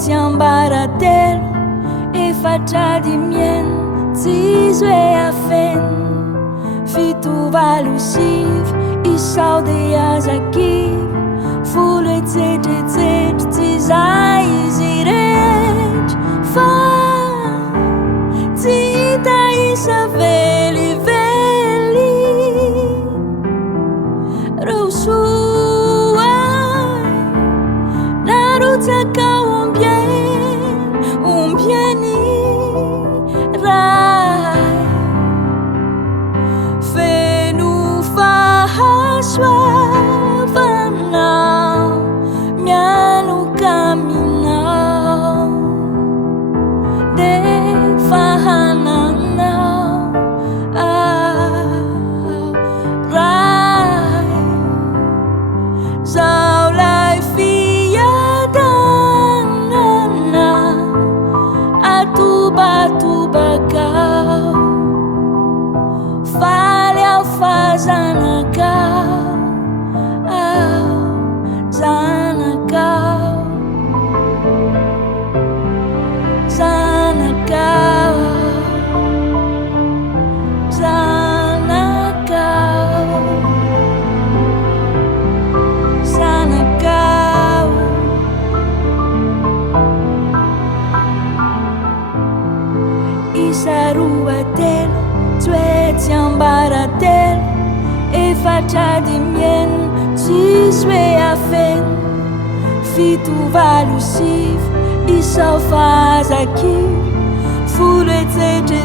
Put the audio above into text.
tiambaratelo efatra dimieny tsizwe afen fituvalo sivy isao de azakivy folo etsetretsetry tsy zay izy rehetra fa tsy hita isa velively reo soa narotsaka ombieny ray feno fahasoavanao mianoka aminao de fahananao ray zao lay fiadanana atubatubakao faly ao fazanakao zanakao zanakao zanakao zanakao isa roa telo toetsy ambaratelo efatra dimieny tsisy hoe afeno fito valo sivy isao fahazakivy folo etsetry